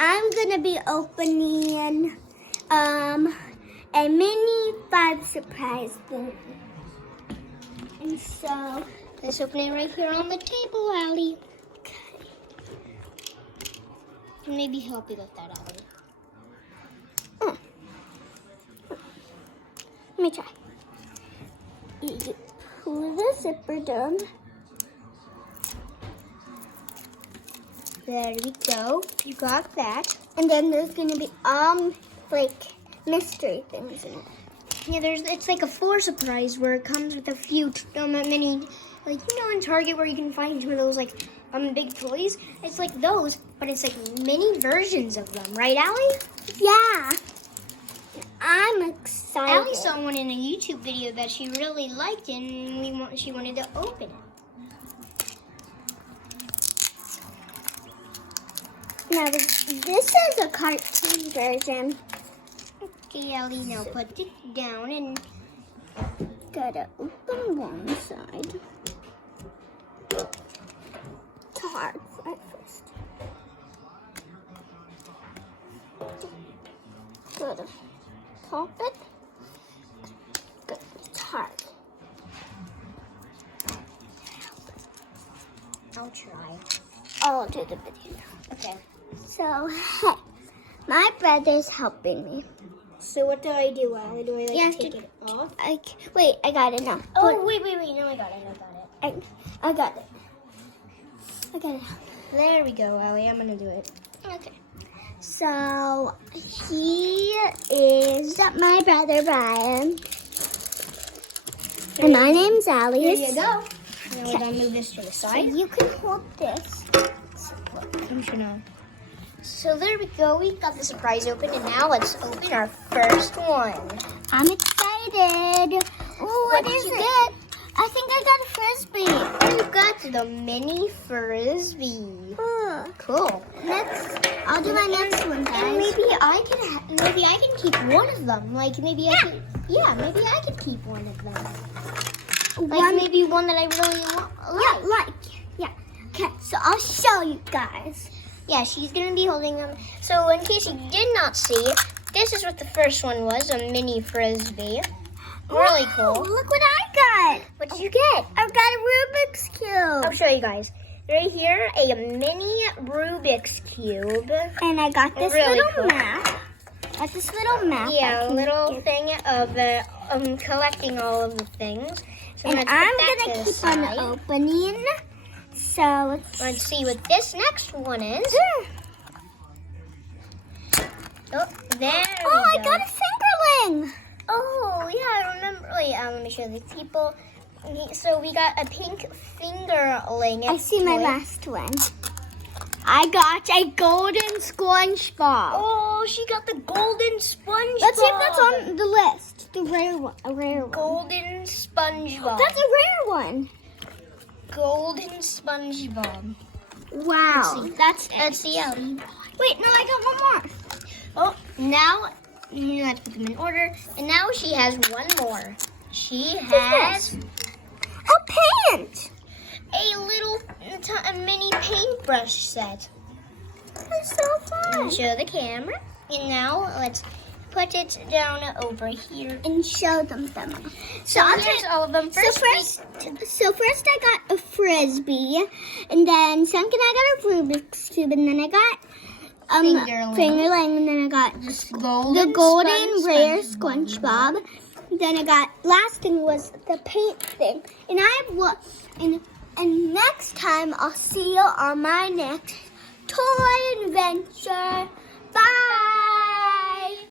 I'm gonna be opening a mini 5 surprise bowl. And so let's open it right here on the table, Allie. okay. Maybe help you with that, Allie. Let me try. You pull the zipper down. There we go. You got that. And then there's gonna be like mystery things in it. Yeah, it's like a 4 surprise where it comes with a few mini, like in Target where you can find some of those like big toys. It's like those, but it's like mini versions of them, right, Allie? Yeah. I'm excited. Allie saw one in a YouTube video that she really liked, and she wanted to open it. Now this is a cartoon version. Okay, Allie, now put it down and Gotta open one side. It's hard at first. Gotta pop it. Good. It's hard. I'll try. I'll do the video now. Okay. So, hey, my brother's helping me. So what do I do, Allie? Do I You have take to- it off? Wait, I got it now. Oh, wait. No, I got it. I got it. I got it. There we go, Allie. I'm gonna do it. Okay. So, he is my brother, Brian. And my name's Allie. Here you go. Now we're gonna move this to the So side. you can hold this. I'm sure now. So there we go. We got the surprise open, and now let's open our first one. I'm excited. Oh, what What is did you it? I think I got a frisbee. You got the mini frisbee. Cool. I'll do my next one, And guys. maybe I can keep one of them. Like maybe I can. Yeah, maybe I could keep one of them. Like maybe one that I really want. Yeah. Okay, so I'll show you guys. Yeah, she's gonna be holding them. So in case you did not see, this is what the first one was, a mini frisbee. Really Wow, cool. Look what I got. What did you get? I got a Rubik's Cube. I'll show you guys. Right here, a mini Rubik's Cube. And I got this Really little cool. map. Got this little map. Yeah, I a can little get. thing of collecting all of the things. So And let's I'm put that gonna to the keep on side. opening. So Let's see what this next one is. Oh, there we Oh, I go. got a fingerling. Oh, yeah, I remember. Wait, let me show the people. So we got a pink fingerling. I see my toy. last one. I got a golden SpongeBob. Oh, she got the golden SpongeBob. Let's see if that's on the list. The rare one. A rare one. Golden SpongeBob. That's a rare one. Golden SpongeBob. Wow. Let's see how. Wait, no, I got one more. Oh, now let's put them in order. And now she has one more. She has A paint. a little a mini paintbrush set. That's so fun. And show the camera. And now let's put it down over here. And show them. So here's all of them. So first I got a frisbee, and then second I got a Rubik's Cube, and then I got fingerling, and then I got This the golden rare SpongeBob. Then I got last thing was the paint thing, and I have what and next time I'll see you on my next toy adventure. Bye.